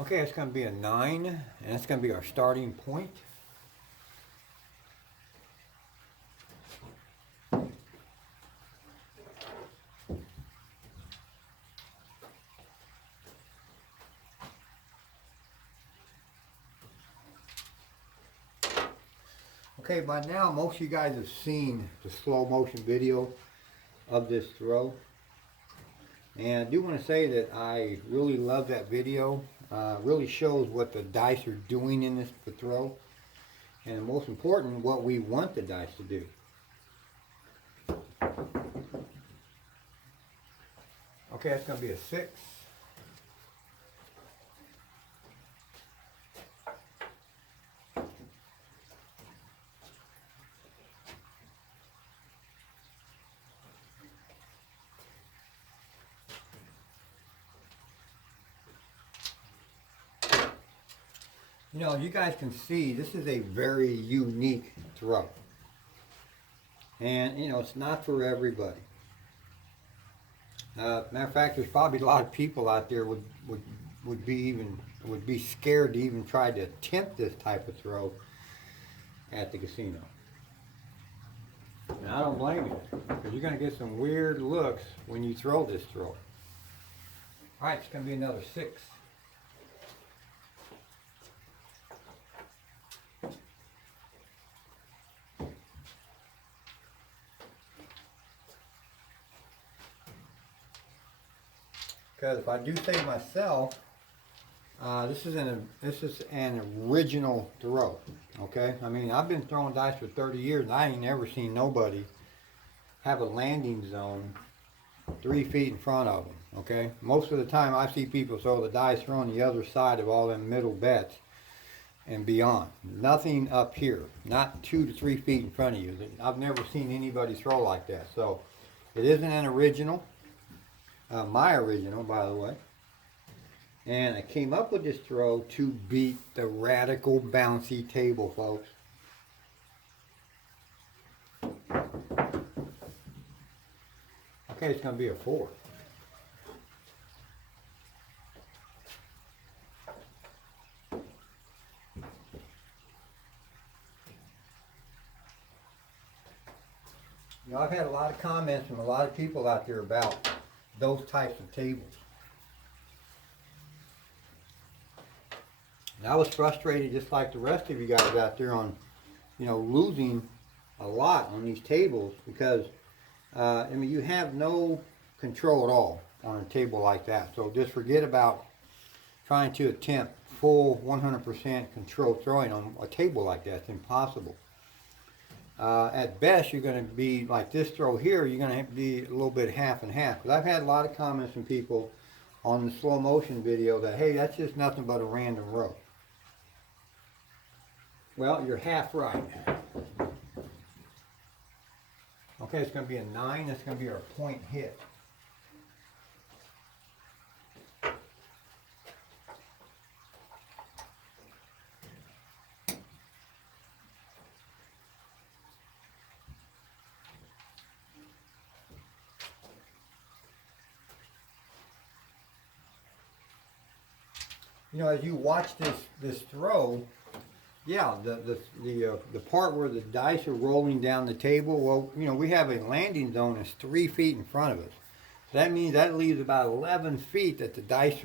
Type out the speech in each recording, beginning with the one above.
Okay, it's going to be a 9, and that's going to be our starting point. Okay, by now most of you guys have seen the slow motion video of this throw. And I do want to say that I really love that video. Really shows what the dice are doing in this throw. And most important, what we want the dice to do. Okay, that's going to be a 6. You know, you guys can see this is a very unique throw. And, you know, it's not for everybody. Matter of fact, there's probably a lot of people out there would be scared to even try to attempt this type of throw at the casino. And I don't blame you, because you're going to get some weird looks when you throw this throw. All right, it's going to be another 6. Because if I do say myself, this is an original throw. Okay, I mean, I've been throwing dice for 30 years, and I ain't never seen nobody have a landing zone 3 feet in front of them. Okay, most of the time I see people throw the dice on the other side of all them middle bets and beyond. Nothing up here, not 2 to 3 feet in front of you. I've never seen anybody throw like that. So it isn't an original. My original, by the way. And I came up with this throw to beat the radical bouncy table, folks. Okay, it's going to be a 4. You know, I've had a lot of comments from a lot of people out there about those types of tables. And I was frustrated just like the rest of you guys out there on, you know, losing a lot on these tables because, I mean, you have no control at all on a table like that. So just forget about trying to attempt full 100% control throwing on a table like that. It's impossible. At best, you're going to be like this throw here, you're going to have to be a little bit half and half. Because I've had a lot of comments from people on the slow motion video that, hey, that's just nothing but a random row. Well, you're half right. Okay, it's going to be a 9. That's going to be our point hit. You know, as you watch this throw, yeah, the part where the dice are rolling down the table, well, you know, we have a landing zone that's 3 feet in front of us. That means that leaves about 11 feet that the dice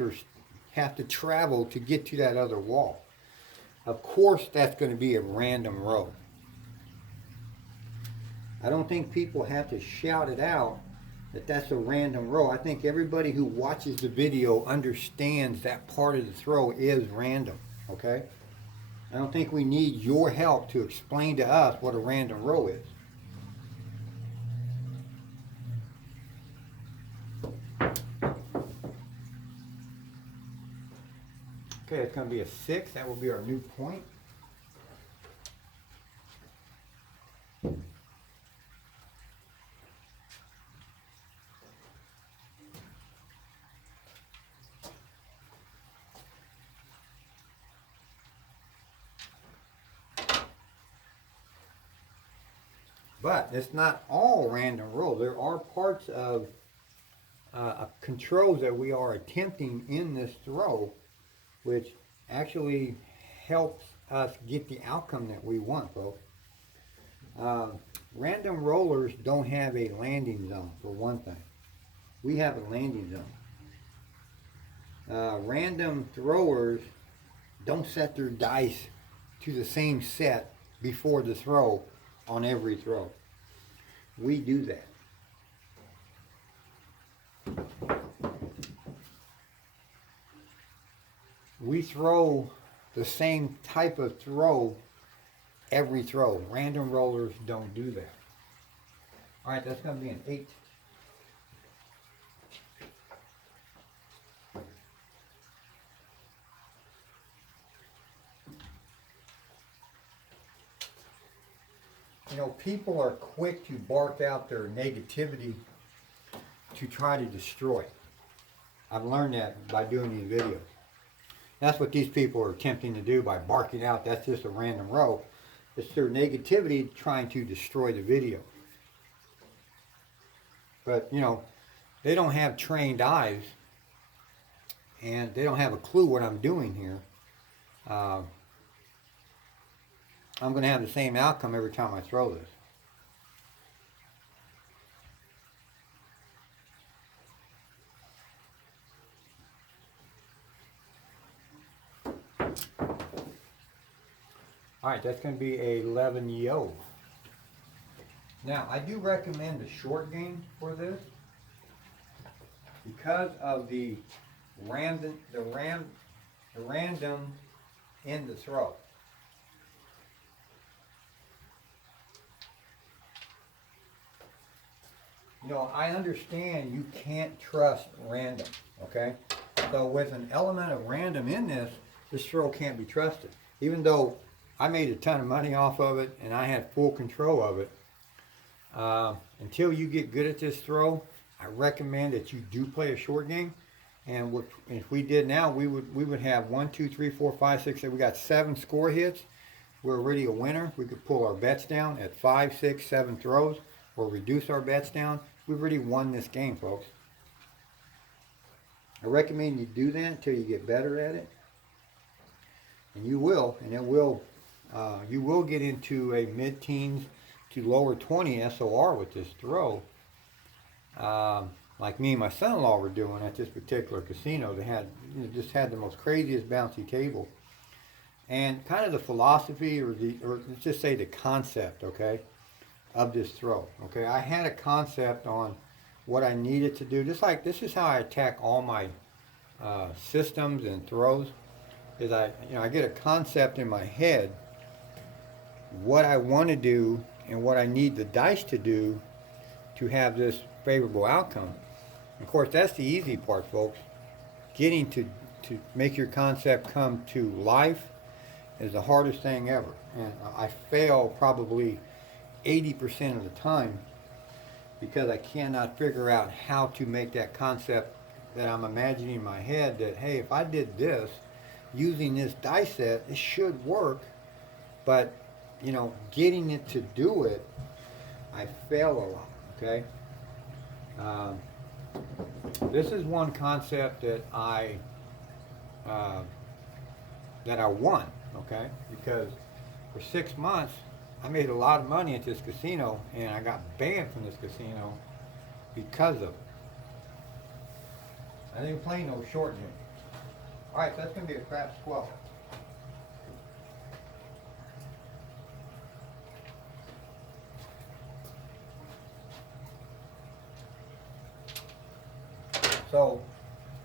have to travel to get to that other wall. Of course, that's going to be a random row. I don't think people have to shout it out that that's a random row. I think everybody who watches the video understands that part of the throw is random, okay? I don't think we need your help to explain to us what a random row is. Okay, it's going to be a 6. That will be our new point. But it's not all random roll. There are parts of controls that we are attempting in this throw which actually helps us get the outcome that we want, folks. Random rollers don't have a landing zone, for one thing. We have a landing zone. Random throwers don't set their dice to the same set before the throw on every throw. We do that. We throw the same type of throw every throw. Random rollers don't do that. All right, that's going to be an 8. You know, people are quick to bark out their negativity to try to destroy. I've learned that by doing these videos. That's what these people are attempting to do by barking out, that's just a random row. It's their negativity trying to destroy the video. But, you know, they don't have trained eyes, and they don't have a clue what I'm doing here. I'm going to have the same outcome every time I throw this. Alright, that's going to be a 11 yo. Now, I do recommend a short game for this because of the random in the throw. You know, I understand you can't trust random, okay? So with an element of random in this, this throw can't be trusted. Even though I made a ton of money off of it and I had full control of it, until you get good at this throw, I recommend that you do play a short game. And if we did now, we would have 1, 2, 3, 4, 5, 6, 7. We got 7 score hits. We're already a winner. We could pull our bets down at 5, 6, 7 throws, or reduce our bets down. We've already won this game, folks. I recommend you do that until you get better at it, and you will, and it will. You will get into a mid-teens to lower 20 SOR with this throw. Like me and my son-in-law were doing at this particular casino. They had, just had the most craziest bouncy table, and kind of the philosophy, or let's just say the concept, okay, of this throw. Okay, I had a concept on what I needed to do. Just like this is how I attack all my systems and throws. Is I get a concept in my head, what I want to do and what I need the dice to do to have this favorable outcome. Of course, that's the easy part, folks. Getting to make your concept come to life is the hardest thing ever. And I fail probably 80% of the time because I cannot figure out how to make that concept that I'm imagining in my head that, hey, if I did this, using this dice set, it should work. But, you know, getting it to do it, I fail a lot, okay? This is one concept that I won, okay? Because for 6 months, I made a lot of money at this casino, and I got banned from this casino because of it. I didn't play no short game. All right, so that's going to be a craps 12. So,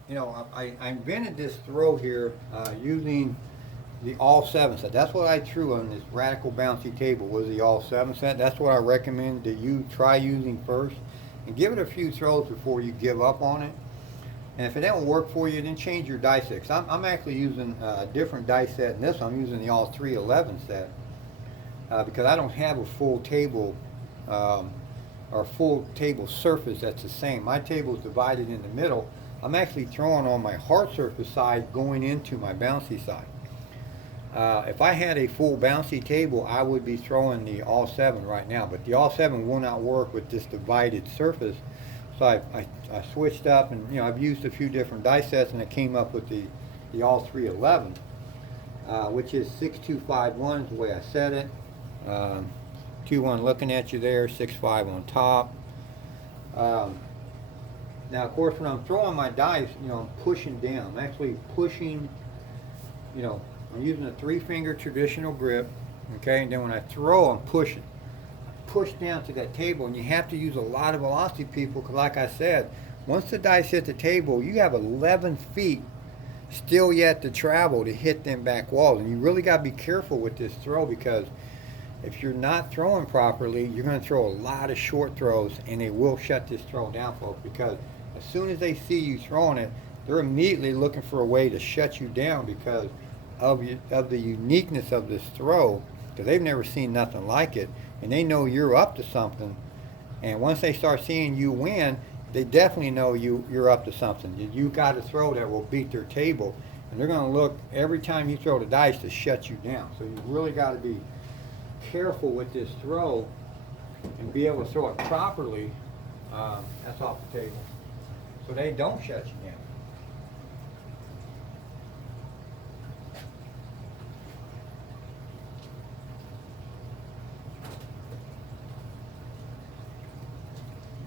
you know, I invented this throw here using the all 7 set. That's what I threw on this radical bouncy table, was the all 7 set. That's what I recommend that you try using first, and give it a few throws before you give up on it. And if it don't work for you, then change your dice set. I'm actually using a different dice set in this. I'm using the all 311 set because I don't have a full table or full table surface that's the same. My table is divided in the middle. I'm actually throwing on my hard surface side going into my bouncy side. If I had a full bouncy table, I would be throwing the all 7 right now, but the all 7 will not work with this divided surface. So I switched up, and I've used a few different dice sets, and I came up with the the all 311, which is 6251 is the way I said it. 2-1 looking at you there, 6-5 on top. Now, of course, when I'm throwing my dice, I'm pushing down. I'm actually pushing, I'm using a 3-finger traditional grip, okay? And then when I throw, I'm pushing. Push down to that table, and you have to use a lot of velocity, people, because like I said, once the dice hit the table, you have 11 feet still yet to travel to hit them back walls. And you really got to be careful with this throw, because if you're not throwing properly, you're going to throw a lot of short throws, and they will shut this throw down, folks, because as soon as they see you throwing it, they're immediately looking for a way to shut you down because of the uniqueness of this throw, because they've never seen nothing like it, and they know you're up to something. And once they start seeing you win, they definitely know you're up to something. You got a throw that will beat their table, and they're going to look every time you throw the dice to shut you down. So you really got to be careful with this throw and be able to throw it properly. That's off the table, so they don't shut you down.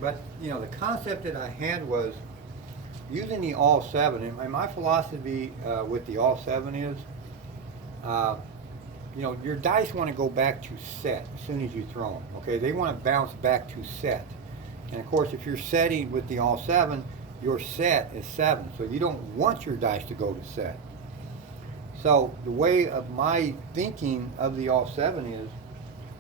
But the concept that I had was using the all 7, and my philosophy with the all 7 is, your dice want to go back to set as soon as you throw them. Okay, they want to bounce back to set. And of course, if you're setting with the all 7, your set is 7, so you don't want your dice to go to set. So the way of my thinking of the all 7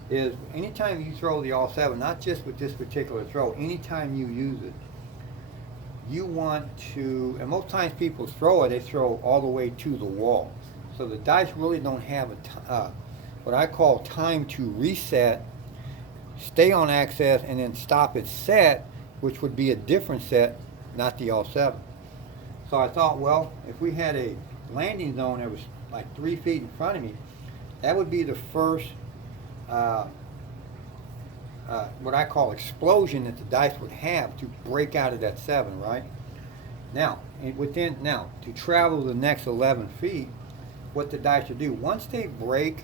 is anytime you throw the all 7, not just with this particular throw, anytime you use it, you want to, and most times people throw it, they throw all the way to the wall. So the dice really don't have what I call time to reset, stay on access, and then stop at set, which would be a different set, not the all 7. So I thought, well, if we had a landing zone that was like 3 feet in front of me, that would be the first what I call explosion that the dice would have to break out of that 7, right? Now, to travel the next 11 feet, what the dice will do, once they break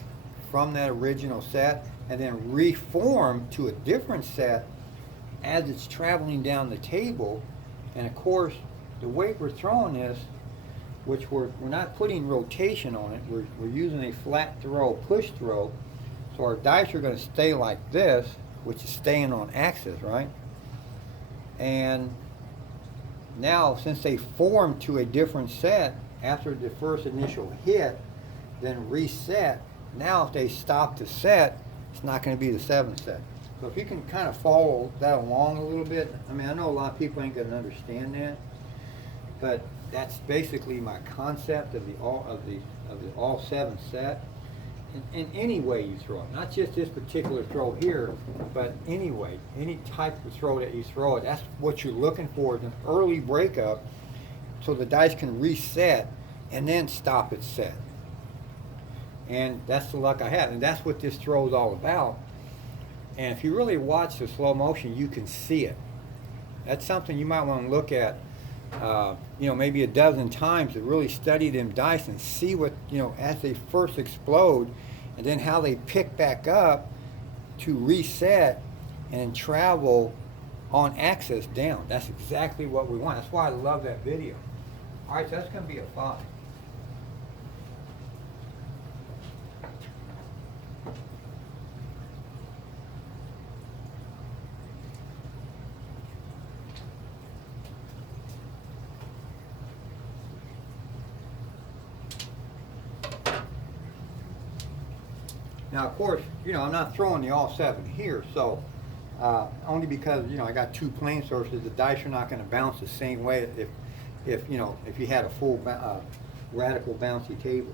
from that original set and then reform to a different set as it's traveling down the table, and of course, the way we're throwing this, which we're not putting rotation on it, we're using a flat throw, push throw, so our dice are going to stay like this, which is staying on axis, right? And now, since they form to a different set after the first initial hit, then reset, now if they stop the set, it's not going to be the 7th set. So if you can kind of follow that along a little bit, I mean, I know a lot of people ain't going to understand that, but that's basically my concept of the all 7 set. In any way you throw it, not just this particular throw here, but anyway, any type of throw that you throw it, that's what you're looking for, is an early breakup so the dice can reset and then stop at set. And that's the luck I had, and that's what this throw is all about. And if you really watch the slow motion, you can see it. That's something you might want to look at, maybe a dozen times to really study them dice and see what, as they first explode, and then how they pick back up to reset and travel on axis down. That's exactly what we want. That's why I love that video. All right, so that's going to be a 5. Now, of course, I'm not throwing the all 7 here, so only because I got 2 plane sources. The dice are not going to bounce the same way if you had a full radical bouncy table.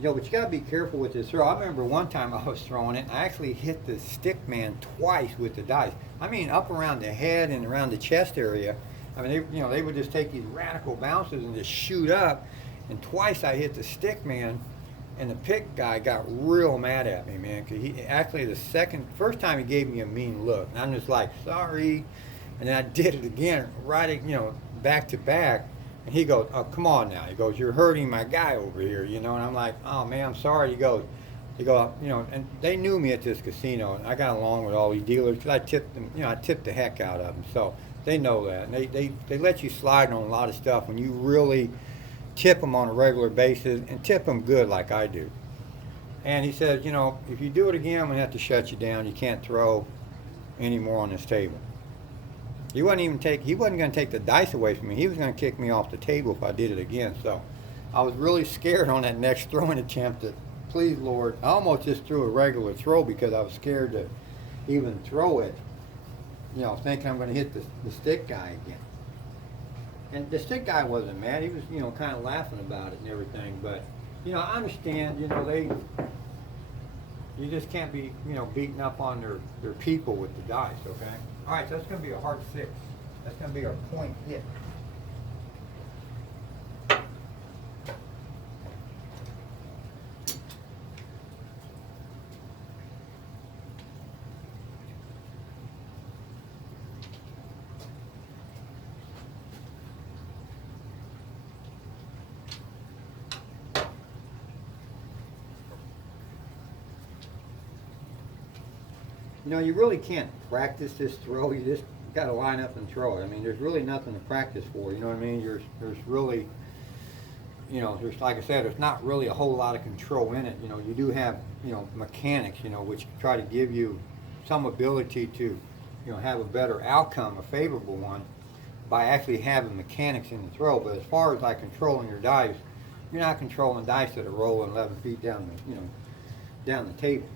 But you got to be careful with this throw. I remember one time I was throwing it, and I actually hit the stick man twice with the dice. I mean, up around the head and around the chest area. I mean, they would just take these radical bounces and just shoot up. And twice I hit the stick man. And the pick guy got real mad at me, man, because he actually first time he gave me a mean look, and I'm just like, sorry, and then I did it again, right, back to back, And he goes, "Oh, come on now." He goes, "You're hurting my guy over here, you know." And I'm like, "Oh man, I'm sorry." He goes, you know, and they knew me at this casino, and I got along with all these dealers because I tipped them, you know, I tipped the heck out of them, so they know that. And they let you slide on a lot of stuff when you really tip them on a regular basis and tip them good like I do. And he says, you know, if you do it again, I'm gonna have to shut you down. You can't throw any more on this table. He wasn't gonna take the dice away from me. He was gonna kick me off the table if I did it again. So I was really scared on that next throwing attempt that, please Lord, I almost just threw a regular throw because I was scared to even throw it, you know, thinking I'm gonna hit the stick guy again. And the stick guy wasn't mad. He was, you know, kind of laughing about it and everything. But, you know, I understand, you know, you just can't be, you know, beating up on their people with the dice, okay? All right, so that's going to be a hard 6. That's going to be our point hit. You know, you really can't practice this throw. You just got to line up and throw it. I mean, there's really nothing to practice for. You know what I mean? There's really, you know, there's, like I said, there's not really a whole lot of control in it. You know, you do have, you know, mechanics, you know, which try to give you some ability to, you know, have a better outcome, a favorable one, by actually having mechanics in the throw. But as far as like controlling your dice, you're not controlling dice that are rolling 11 feet down the, you know, down the table.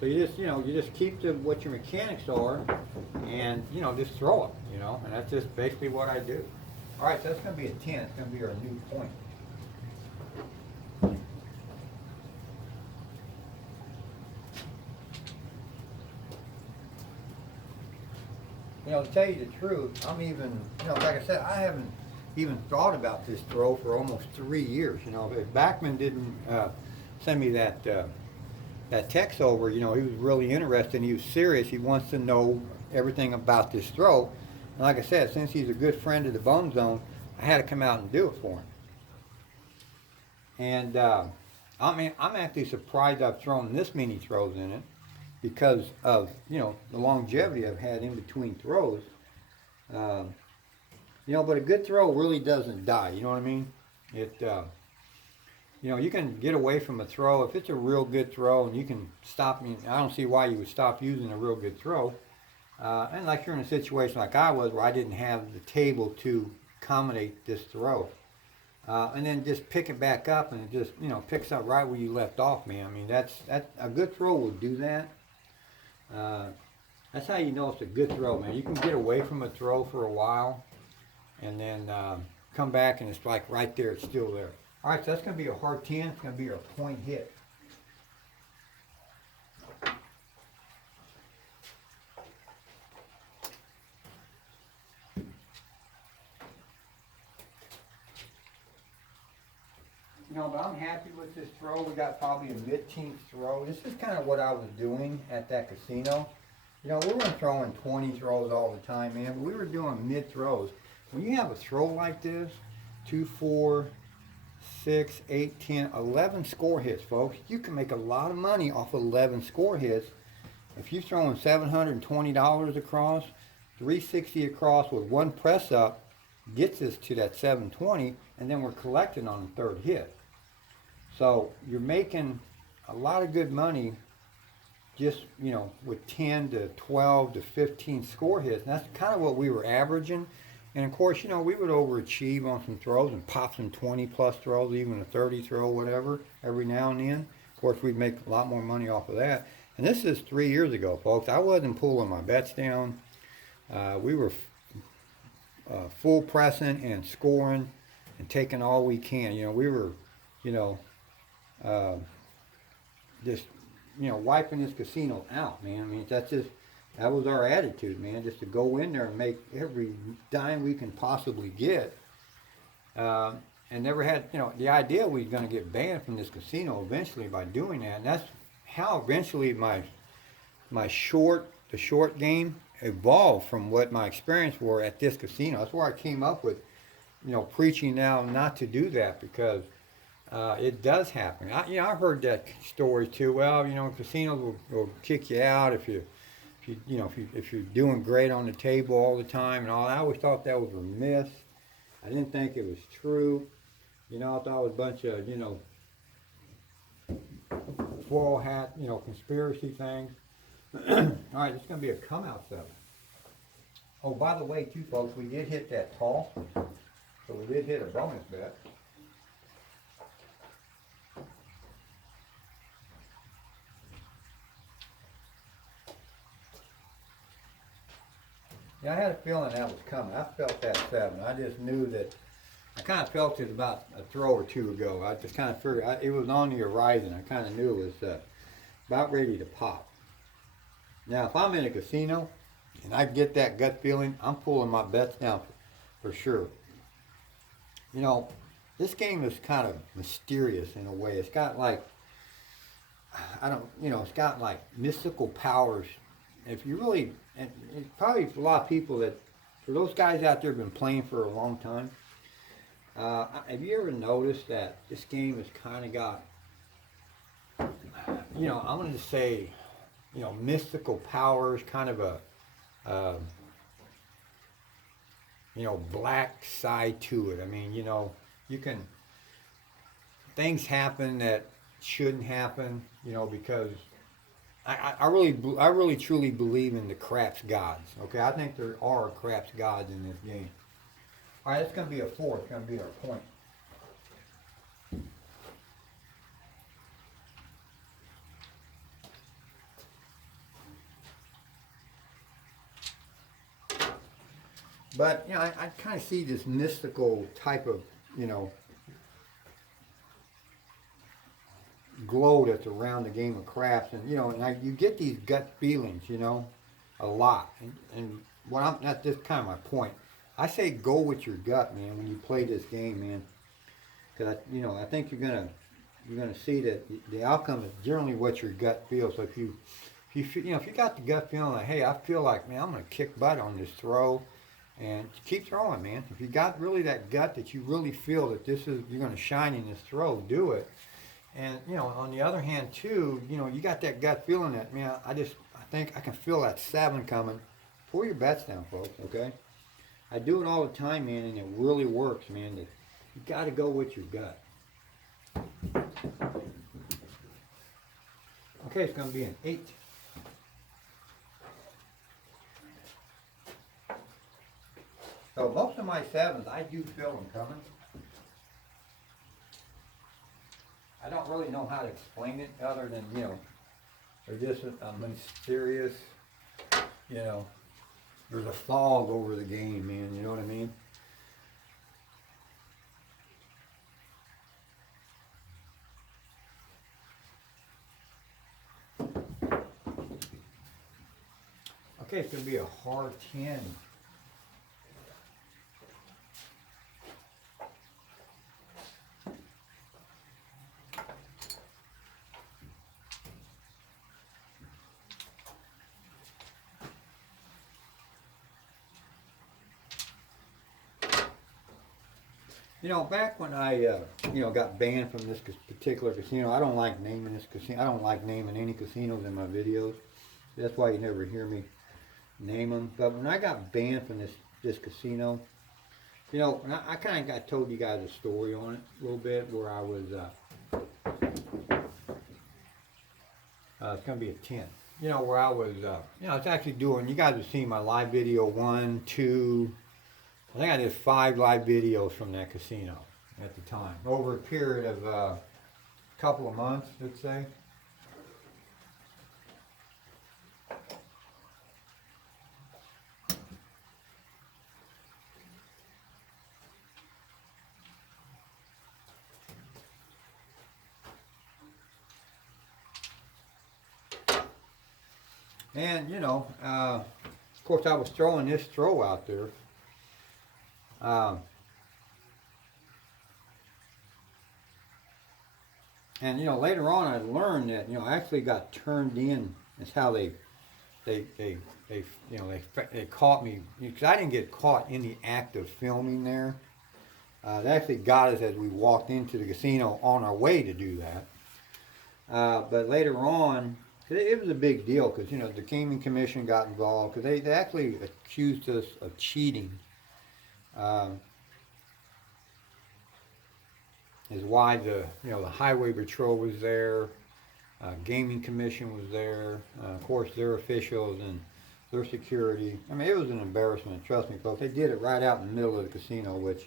So you just, you know, you just keep to what your mechanics are, and you know, just throw it, you know, and that's just basically what I do. All right, so that's going to be a 10. It's going to be our new point. You know, to tell you the truth, I'm even, you know, like I said, I haven't even thought about this throw for almost 3 years. You know, if Backman didn't send me that text over, you know, he was really interested and he was serious. He wants to know everything about this throw. And like I said, since he's a good friend of the Bone Zone, I had to come out and do it for him. And I mean, I'm actually surprised I've thrown this many throws in it because of, you know, the longevity I've had in between throws. You know, but a good throw really doesn't die. You know what I mean? It you know, you can get away from a throw if it's a real good throw, and you can stop. I don't see why you would stop using a real good throw. And like you're in a situation like I was, where I didn't have the table to accommodate this throw, and then just pick it back up, and it just, you know, picks up right where you left off, man. I mean, that a good throw will do that. That's how you know it's a good throw, man. You can get away from a throw for a while, and then come back, and it's like right there, it's still there. All right, so that's going to be a hard 10. It's going to be our point hit. You know, but I'm happy with this throw. We got probably a mid-teens throw. This is kind of what I was doing at that casino. You know, we weren't throwing 20 throws all the time, man, but we were doing mid-throws. When you have a throw like this, 2, 4, 6, 8, 10, 11 score hits, folks. You can make a lot of money off of 11 score hits. If you're throwing $720 across, 360 across with one press up gets us to that 720, and then we're collecting on the third hit. So you're making a lot of good money just, you know, with 10 to 12 to 15 score hits. And that's kind of what we were averaging. And of course, you know, we would overachieve on some throws and pop some 20 plus throws, even a 30 throw, whatever, every now and then. Of course, we'd make a lot more money off of that. And this is 3 years ago, folks. I wasn't pulling my bets down. We were full pressing and scoring and taking all we can. You know, we were, you know, just, you know, wiping this casino out, man. I mean, that was our attitude, man, just to go in there and make every dime we can possibly get. And never had, you know, the idea we were going to get banned from this casino eventually by doing that. And that's how eventually the short game evolved from what my experience were at this casino. That's where I came up with preaching now not to do that because it does happen. I heard that story too. Well, casinos will kick you out if you're doing great on the table all the time and all. I always thought that was a myth. I didn't think it was true. I thought it was a bunch of foil hat conspiracy things. All right, it's going to be a come out 7. Oh, by the way, too, folks, we did hit that tall, so we did hit a bonus bet. Yeah, I had a feeling that was coming. I felt that 7. I just knew that. I kind of felt it about a throw or two ago. I just kind of figured it was on the horizon. I kind of knew it was about ready to pop. Now, if I'm in a casino and I get that gut feeling, I'm pulling my bets down for sure. This game is kind of mysterious in a way. It's got like, it's got like mystical powers. If you really, and probably for a lot of people for those guys out there who've been playing for a long time, have you ever noticed that this game has kind of got, I'm going to say, mystical powers, kind of a, black side to it. I mean, you can, things happen that shouldn't happen, because I really truly believe in the craps gods. Okay, I think there are craps gods in this game. All right, it's going to be a 4. It's going to be our point. But, I kind of see this mystical type of, glow that's around the game of craps. And, you get these gut feelings, a lot. And that's just kind of my point. I say go with your gut, man, when you play this game, man. Because, I think you're gonna see that the outcome is generally what your gut feels. So if you got the gut feeling like, hey, I feel like, man, I'm gonna kick butt on this throw, and keep throwing, man. If you got really that gut that you really feel that you're gonna shine in this throw, do it. And on the other hand too, you got that gut feeling that, man, I think I can feel that 7 coming. Pull your bets down, folks. Okay. I do it all the time, man, and it really works, man. You got to go with your gut. Okay, it's going to be an 8. So most of my 7s, I do feel them coming. I don't really know how to explain it other than, they're just a mysterious, there's a fog over the game, man, you know what I mean? Okay, it's going to be a hard 10. Back when I, got banned from this particular casino, I don't like naming this casino. I don't like naming any casinos in my videos. That's why you never hear me name them. But when I got banned from this casino, and I kind of told you guys a story on it a little bit where I was, it's going to be a 10. Where I was, it's actually doing, you guys have seen my live video 1, 2, I think I did 5 live videos from that casino at the time, over a period of a couple of months, let's say. And, of course I was throwing this throw out there. And later on I learned that I actually got turned in. That's how they caught me, because I didn't get caught in the act of filming there. They actually got us as we walked into the casino on our way to do that. But later on, it was a big deal because the gaming commission got involved because they actually accused us of cheating. Um, is why the highway patrol was there, gaming commission was there, of course their officials and their security. I mean, it was an embarrassment. Trust me, folks. They did it right out in the middle of the casino, which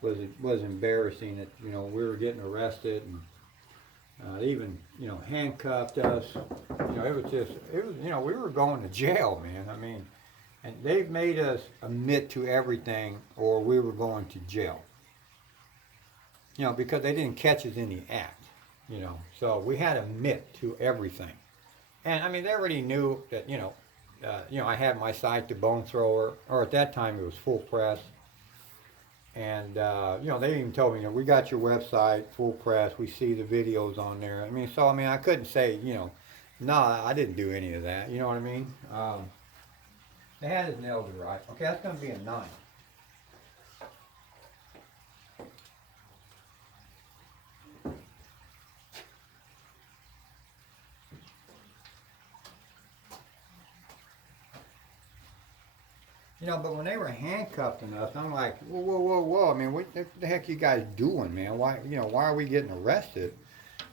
was embarrassing. That we were getting arrested and they even handcuffed us. We were going to jail, man. I mean, and they made us admit to everything, or we were going to jail. Because they didn't catch us in the act. So we had to admit to everything. And I mean, they already knew that I had my site, the bone thrower, or at that time it was full press. And they even told me, we got your website, full press. We see the videos on there. I mean, I couldn't say, no, I didn't do any of that. You know what I mean? They had it nailed right. Okay, that's going to be a 9. But when they were handcuffing us, I'm like, whoa, whoa, whoa, whoa. I mean, what the heck you guys doing, man? Why are we getting arrested?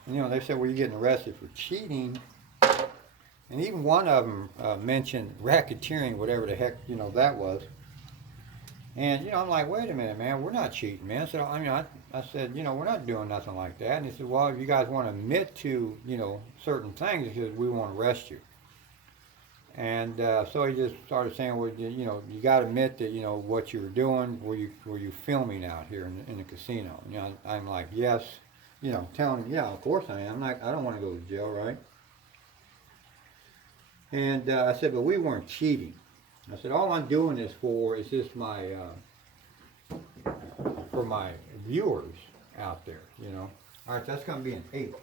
And, they said, well, you're getting arrested for cheating. And even one of them mentioned racketeering, whatever the heck, that was. And, I'm like, wait a minute, man, we're not cheating, man. So, I said, we're not doing nothing like that. And he said, well, if you guys want to admit to, certain things, he said, we won't arrest you. And so he just started saying, well, you got to admit that, what you were doing, were you filming out here in the casino? I'm like, yes, telling him, yeah, of course I am. I don't want to go to jail, right? And I said, but we weren't cheating. I said, all I'm doing this for is just for my viewers out there, All right, that's going to be an 8.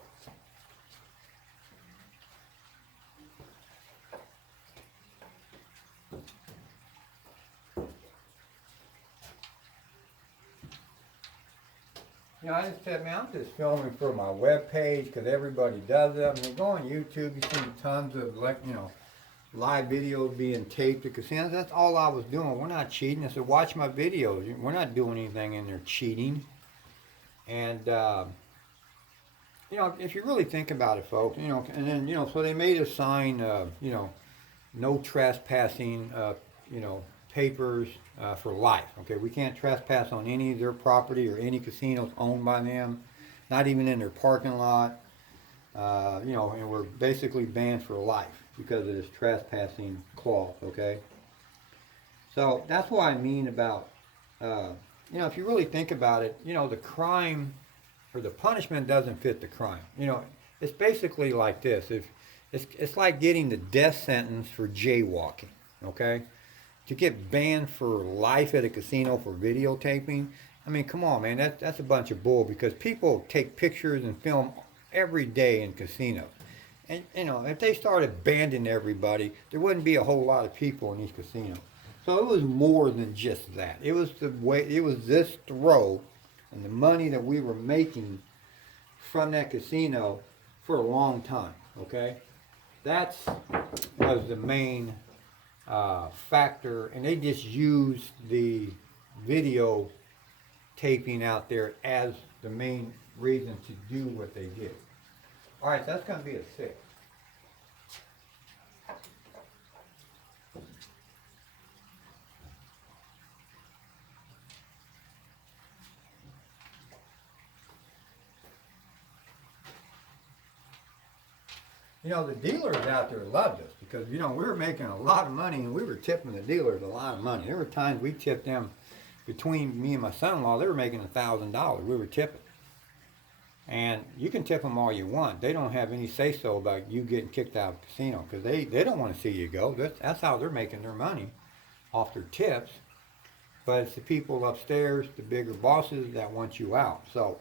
I just said, man, I'm just filming for my web page because everybody does it. I mean, go on YouTube, you see tons of live videos being taped at casinos. That's all I was doing. We're not cheating. I said, watch my videos. We're not doing anything in there cheating. And if you really think about it, folks, and then so they made us sign, no trespassing, papers for life. Okay, we can't trespass on any of their property or any casinos owned by them, not even in their parking lot. And we're basically banned for life because of this trespassing clause. Okay, so that's what I mean about if you really think about it, the crime or the punishment doesn't fit the crime. It's basically like this: if it's like getting the death sentence for jaywalking. Okay. To get banned for life at a casino for videotaping, I mean, come on, man, that's a bunch of bull because people take pictures and film every day in casinos. And, if they started banning everybody, there wouldn't be a whole lot of people in these casinos. So it was more than just that. It was this throw and the money that we were making from that casino for a long time, okay? That was the main factor, and they just used the video taping out there as the main reason to do what they did. All right, so that's going to be a 6. The dealers out there loved us because, we were making a lot of money and we were tipping the dealers a lot of money. There were times we tipped them, between me and my son-in-law, they were making $1,000. We were tipping. And you can tip them all you want. They don't have any say-so about you getting kicked out of the casino because they don't want to see you go. That's how they're making their money, off their tips. But it's the people upstairs, the bigger bosses that want you out. So,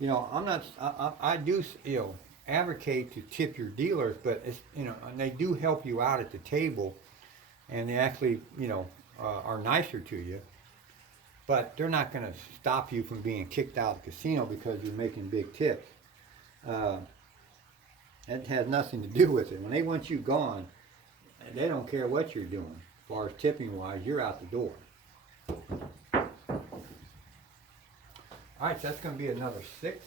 I do, advocate to tip your dealers, but it's and they do help you out at the table, and they actually are nicer to you. but they're not going to stop you from being kicked out of the casino because you're making big tips. It has nothing to do with it. When they want you gone, they don't care what you're doing. As far as tipping wise, you're out the door. Alright, so that's going to be another 6.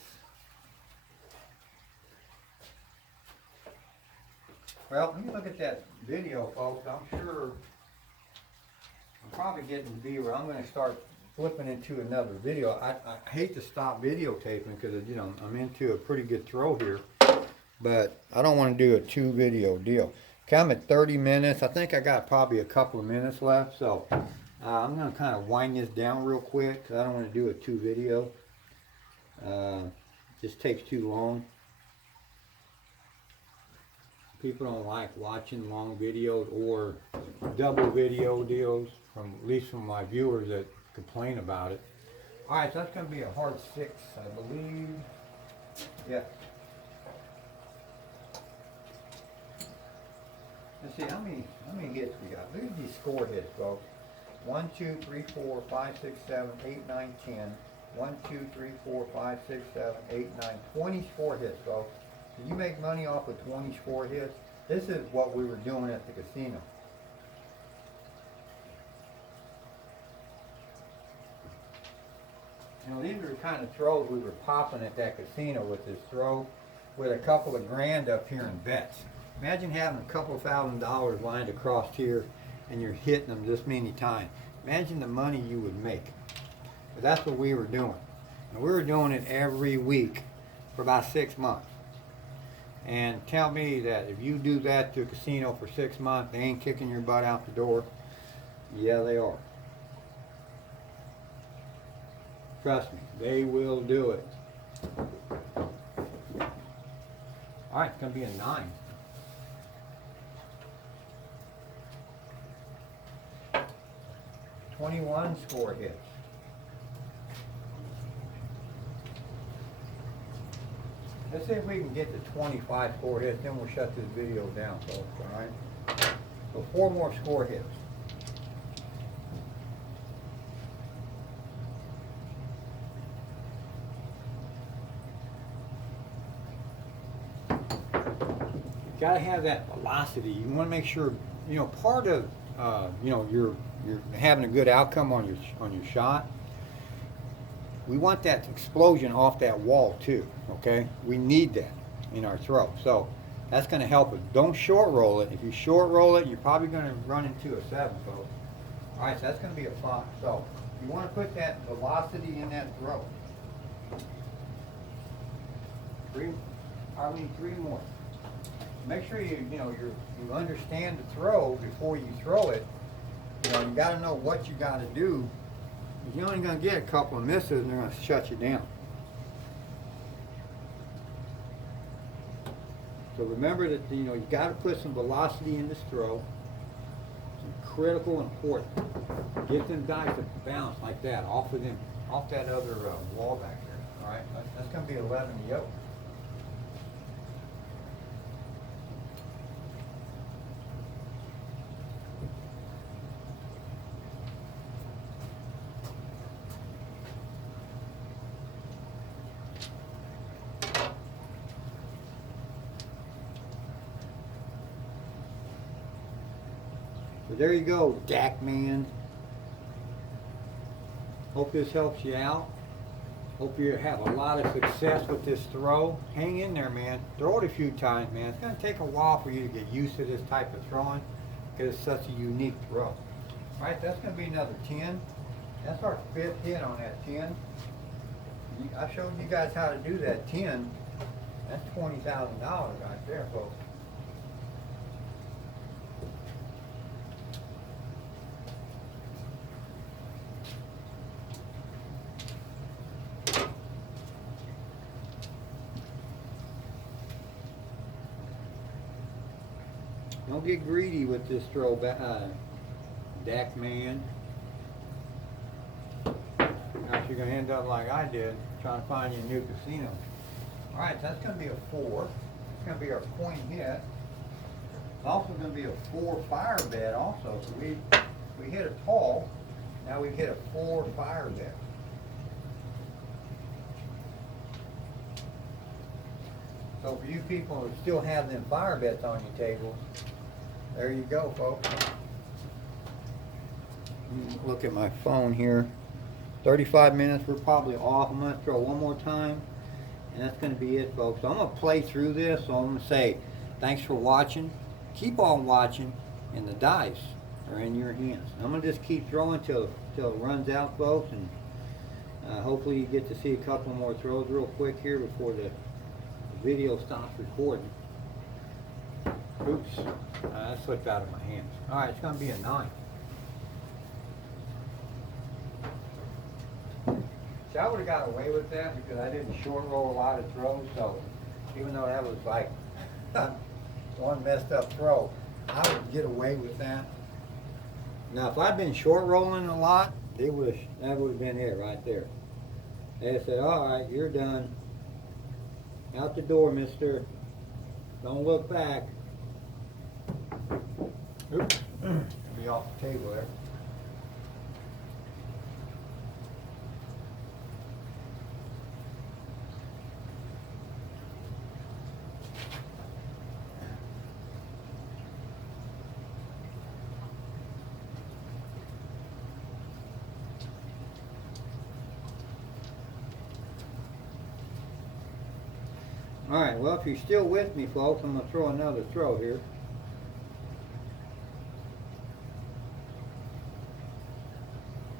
Well, let me look at that video, folks. I'm sure I'm probably getting to be where I'm going to start flipping into another video. I hate to stop videotaping because, you know, I'm into a pretty good throw here. But I don't want to do a 2 video deal. Okay, I'm at 30 minutes. I think I got probably a couple of minutes left. So I'm going to kind of wind this down real quick because I don't want to do a 2 video. Just takes too long. People don't like watching long videos or double video deals, at least from my viewers that complain about it. Alright, so that's going to be a hard 6, I believe. Yeah. Let's see, how many hits we got? Look at these score hits, folks. 1, 2, 3, 4, 5, 6, 7, 8, 9, 10. 1, 2, 3, 4, 5, 6, 7, 8, 9. 20 score hits, folks. Did you make money off of 20 score hits? This is what we were doing at the casino. You know, these are the kind of throws we were popping at that casino with this throw with a couple of grand up here in bets. Imagine having a couple $1,000 lined across here and you're hitting them this many times. Imagine the money you would make. But that's what we were doing. And we were doing it every week for about 6 months. And tell me that if you do that to a casino for 6 months, they ain't kicking your butt out the door. Yeah, they are. Trust me, they will do it. Alright, it's going to be a 9. $21 score hits. Let's see if we can get to 25 score hits, then we'll shut this video down, folks, alright? So 4 more score hits. You gotta have that velocity. You want to make sure, you know, part of, you know, you're having a good outcome on your shot. We want that explosion off that wall too, okay? We need that in our throw. So that's going to help it. Don't short roll it. If you short roll it, you're probably going to run into a 7, folks. All right, so that's going to be a 5. So you want to put that velocity in that throw. 3, probably 3 more. Make sure you understand the throw before you throw it. You know, you got to know what you got to do. You're only going to get a couple of misses and they're going to shut you down. So remember that, you know, you got to put some velocity in this throw. It's critical and important. Get them dice to bounce like that off that other wall back there. All right, that's going to be 11 yoke. So there you go, Dak man. Hope this helps you out. Hope you have a lot of success with this throw. Hang in there, man. Throw it a few times, man. It's going to take a while for you to get used to this type of throwing because it's such a unique throw. All right, that's going to be another 10. That's our 5th hit on that 10. I showed you guys how to do that 10. That's $20,000 right there, folks. Don't get greedy with this throw, Dak man. Else you're going to end up like I did, trying to find you a new casino. Alright, so that's going to be a 4. It's going to be our point hit. It's also going to be a 4 fire bet also. So we hit a tall. Now we hit a 4 fire bet. So for you people who still have them fire bets on your tables, there you go, folks. Look at my phone here. 35 minutes, we're probably off. I'm going to throw one more time, and that's going to be it, folks. So I'm going to play through this, so I'm going to say thanks for watching. Keep on watching, and the dice are in your hands. I'm going to just keep throwing till it runs out, folks, and hopefully you get to see a couple more throws real quick here before the video stops recording. Oops, that slipped out of my hands. All right, it's going to be a 9. See, I would have got away with that because I didn't short roll a lot of throws, so even though that was like one messed up throw, I would get away with that. Now, if I'd been short rolling a lot, that would have been it right there. They said, all right, you're done. Out the door, mister. Don't look back. Oops. Be off the table there. Alright, well, if you're still with me, folks, I'm going to throw another throw here.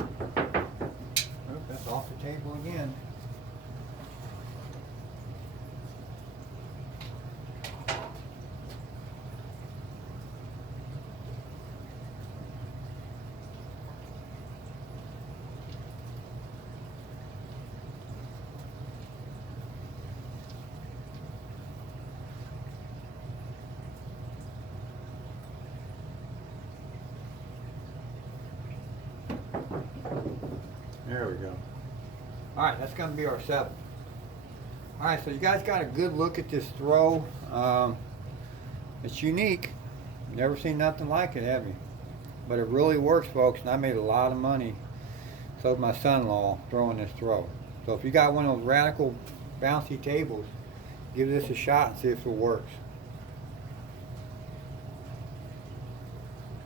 Oops, that's off the table again. There we go. Alright, that's going to be our 7. Alright, so you guys got a good look at this throw. It's unique. Never seen nothing like it, have you? But it really works, folks, and I made a lot of money. So did my son-in-law throwing this throw. So if you got one of those radical bouncy tables, give this a shot and see if it works.